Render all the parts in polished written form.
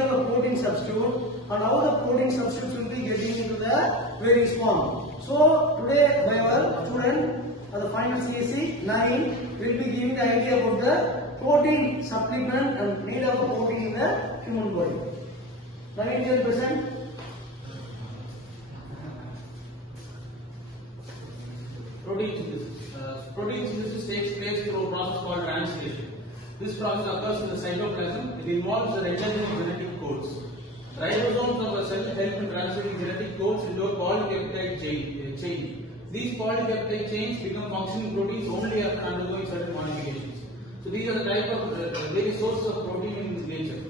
are the protein substitute, and how the protein substitutes will be getting into the various form. So today by our student the final CSC 9 will be giving the idea about the protein supplement and need of protein in the human body. 9 is present. Protein synthesis takes place through a process called translation. This process occurs in the cytoplasm. It involves the regenerative genetic codes. Ribosomes of a cell help in translating genetic codes into a polypeptide chain. These polypeptide chains become functioning proteins only after undergoing certain modifications. So these are the type of various sources of protein in nature.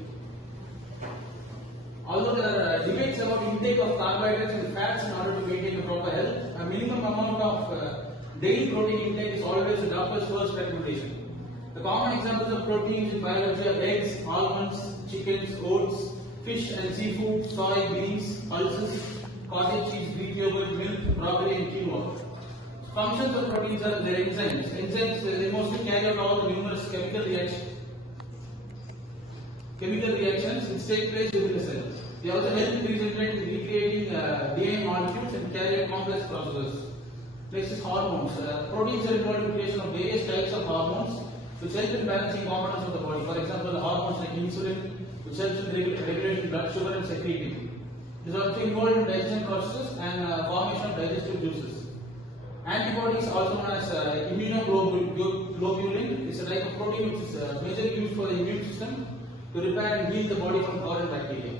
Although there are debates about intake of carbohydrates and fats in order to maintain a proper health, a minimum amount of daily protein intake is always the doctor's first recommendation. The common examples of proteins in biology are eggs, almonds, chickens, oats, fish and seafood, soy, beans, pulses, cottage cheese, Greek yogurt, milk, broccoli and quinoa. Functions of proteins are their enzymes. Enzymes, they mostly carry out all the numerous chemical reactions which take place within the cell. They also help in regenerating, recreating DNA molecules and carry out complex processes. Next is hormones. Proteins are involved in creation of various types of hormones which help in balancing components of the body. For example, the hormones like insulin, which helps in regulating blood sugar and secreting. It is also involved in digestion processes and formation of digestive juices. Antibodies, also known as immunoglobulin, is a type of protein which is majorly used for the immune system to repair and heal the body from foreign bacteria.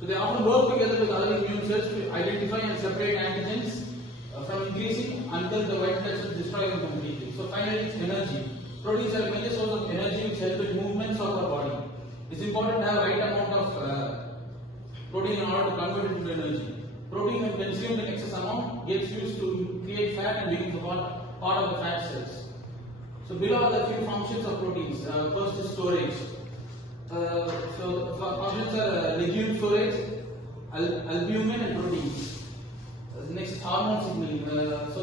So they often work together with other immune cells to identify and separate antigens from increasing until the white blood cells destroy them completely. So finally, it's energy. Proteins are a major source of energy which help in movements of our body. It's important to have the right amount of protein in order to convert it into energy. Protein, when consumed in excess amount, gets used to create fat and becomes a part of the fat cells. So below are the few functions of proteins. First is storage. So functions are legume storage, albumin and proteins. Next, hormone signaling. So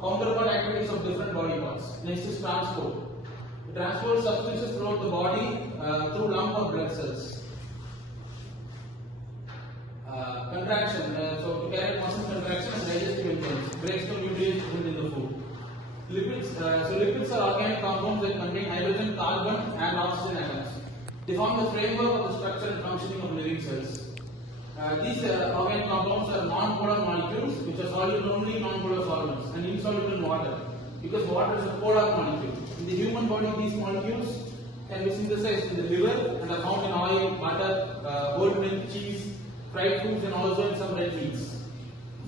counterpart activities of different body parts. Next is transport. It transports substances throughout the body through lump or blood cells. Contraction. So to carry out muscle contraction and digestive enzymes. Breaks down nutrients present in the food. Lipids. So lipids are organic compounds that contain hydrogen, carbon, and oxygen atoms. They form the framework of the structure and functioning of living cells. These organic compounds are non-polar molecules which are soluble only in non-polar solvents and insoluble in water because water is a polar molecule. In the human body, these molecules can be synthesized in the liver and are found in oil, butter, whole milk, cheese, fried foods, and also in some red meats.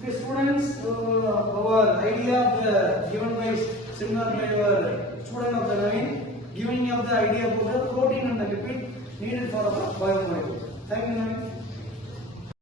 Okay, students, our idea of the given by similar by our student of the 9, giving you the idea about the protein and the lipid needed for our biomolecules. Thank you, Naveen.